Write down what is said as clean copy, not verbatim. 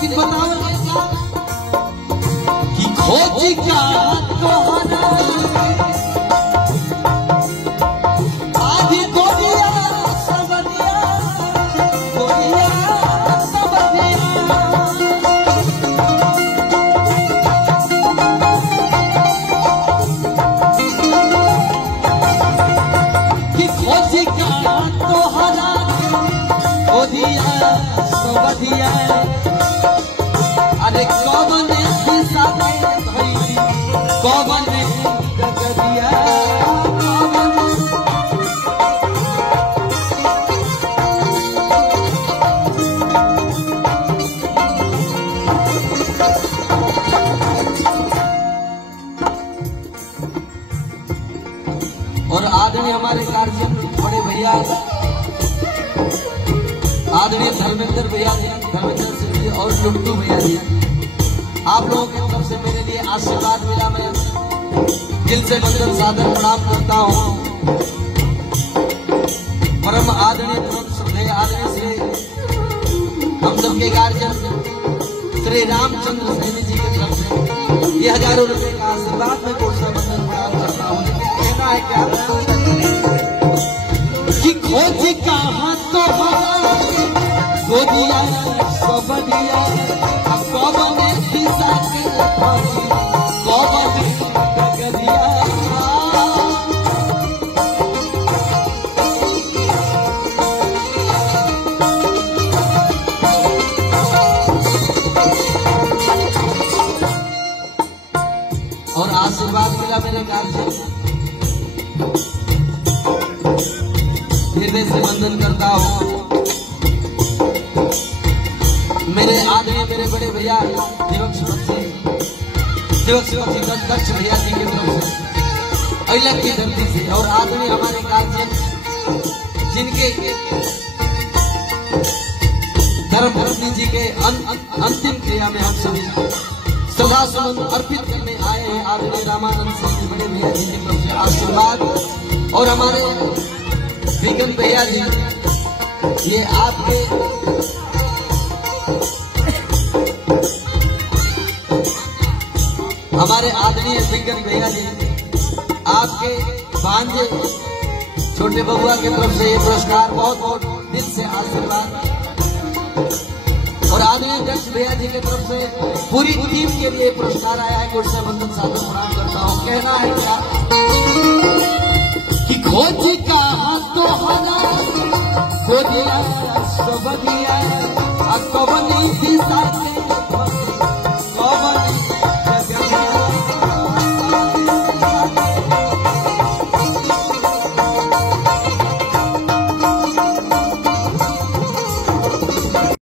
लेकिन बताओ कि खोज का तोहरा आधी गोरिया सबदिया कि खोज का तोहरा गोरिया सबदिया अरे कौन दिशा में धैली कौन गगरिया और आदरणीय हमारे गार्जियन बड़े भैया आदरणीय धर्मेंद्र भैया जी, धर्मेंद्र सिंह जी और लुट्टू भैया जी, आप लोगों की तरफ से मेरे लिए आशीर्वाद मिला। मैं दिल से वंदन सादर प्रणाम करता हूँ। परम आदरणीय परम श्रद्धेय आदरणीय श्री हम सबके गार्जियन श्री रामचंद्र सैनी जी की तरफ से ये हजारों रुपए का आशीर्वाद में कोर्स वंदन प्रणाम करता हूँ। लेकिन कहना है क्या कि खोज कहाँ तो गोदिया सबदिया कौन दिशा के कौन गगरिया और आशीर्वाद मिला मेरे गार्जियन हृदय से वंदन करता हूँ। मेरे आदरणीय मेरे बड़े भैया दिवक शिवक दक्ष भैया जी की तरफ से अहिलक की धरती से और आदरणीय हमारे गार्जियन जिनके धर्मपत्नी जी के अंतिम क्रिया में हम सभी श्रद्धा सुमन अर्पित करने आए हैं। आदरणीय रामानंद सिंह बड़े भैया जी की तरफ से आशीर्वाद और हमारे विगन भैया जी ये आपके हमारे आदरणीय विगन भैया जी आपके भांजे छोटे बबुआ की तरफ से ये पुरस्कार बहुत बहुत दिल से आशीर्वाद और आदरणीय दक्ष भैया जी की तरफ से पूरी टीम के लिए पुरस्कार आया है। गुरु से वंदन सादर प्रणाम करता हूँ। कहना है क्या